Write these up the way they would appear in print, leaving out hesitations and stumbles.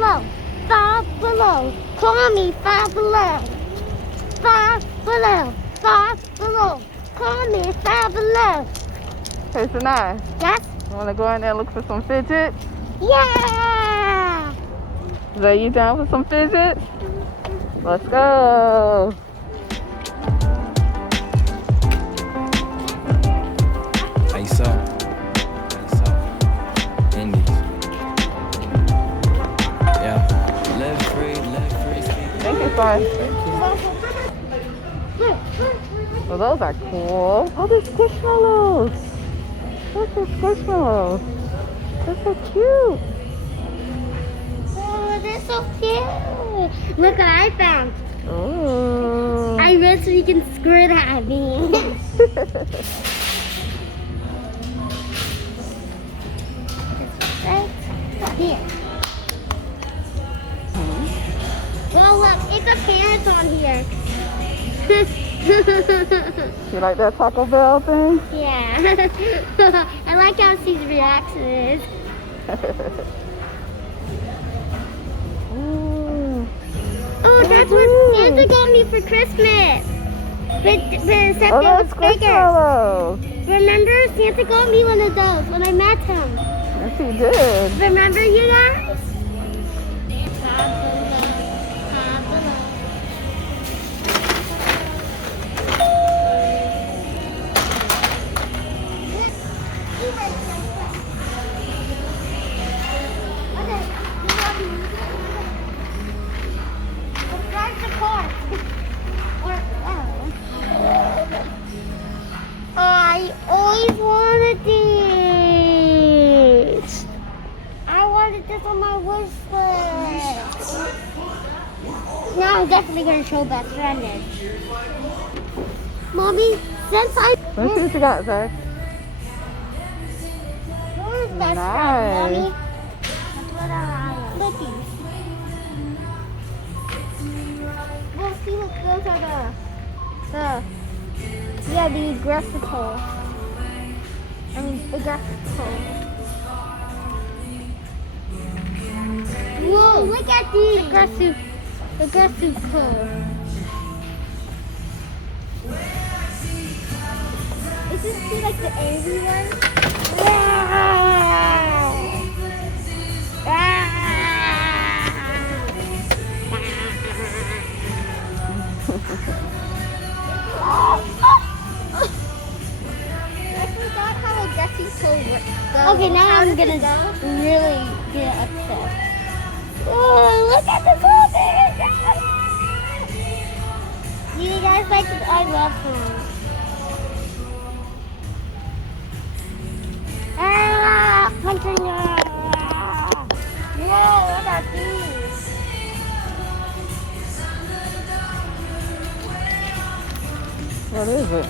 below. Five below. Call me five below. Five below. Five below. Call me five below. Hey, Zanai. Yes? You want to go in there and look for some fidgets? Yeah! Zay, you down for some fidgets? Let's go. Ice up. Ice up. Indies. Yeah. Live free, speak. Thank you, son. Well, those are cool. Oh, they're squishmallows. Those are squishmallows. They're so cute. Oh, they're so cute. Look what I found. Ooh. I wish we can squirt at me. Right here. Oh, look, it's a parrot on here. You like that Taco Bell thing? Yeah. I like how she's reaction. Ooh. Oh, that's what Santa got me for Christmas. But except Oh, it that's was bigger. squishmallows. Remember, Santa got me one of those when I met him. Yes, he did. Remember, you guys? I always wanted these. I wanted this on my wish list. Now I'm definitely going to show best friend. Mommy, since I... Let's see what you got, Zay. Where's best Nice. friend, Mommy? That's what I want. Cookies. Well, see, look, those are the aggressive hole. I mean, aggressive hole. Whoa, look at these aggressive hole. Is this like the angry one? Wow! Okay, now I'm gonna really get upset. Oh, look at the cool thing! Do you guys like it? I love them. Ah, punching you! Whoa, what are these? What is it?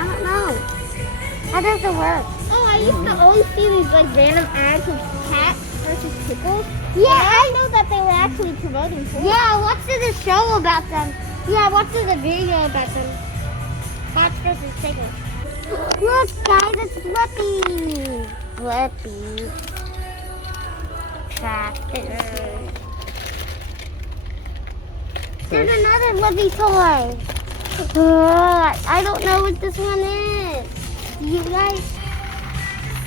I don't know. How does it work? Oh, I used to always see these like random ads of cats versus pickles. Yeah, I know that they were actually promoting for. Yeah, I watched the show about them. Yeah, I watched the video about them. Cats versus pickles. Look, guys, it's Flippy. Flippy. Tractor. There's another Flippy toy. I don't know what this one is. You guys,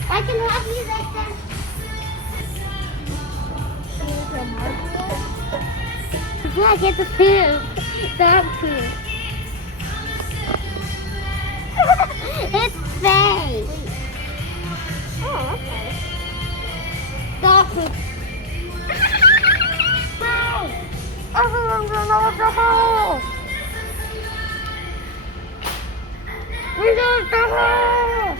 I can have you like that. Yeah, get the poop. Dog poop. It's fake. Oh, okay. Dog poop. Everyone's gonna the hole. We got the hole.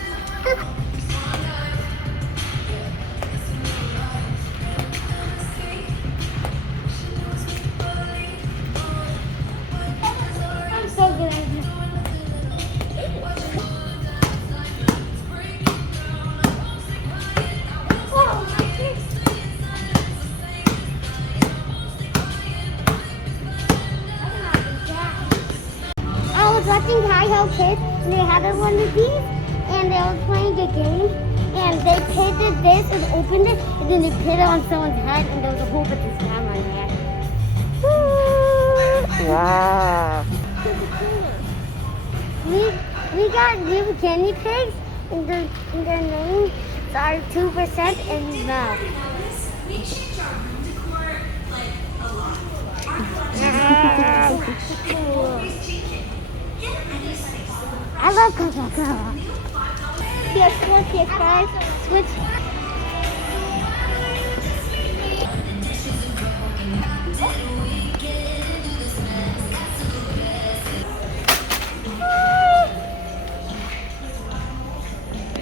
I'm so good at it. I was watching Hi-Ho Kids, and they had one of these, and they were playing a game, and they painted this and opened it, and then they put it on someone's head, and there was a whole bunch of slime on there. Wow. We got new guinea pigs, and their names are 2% and mouth. I love Coca-Cola. Yes, switch, yes, guys. Switch.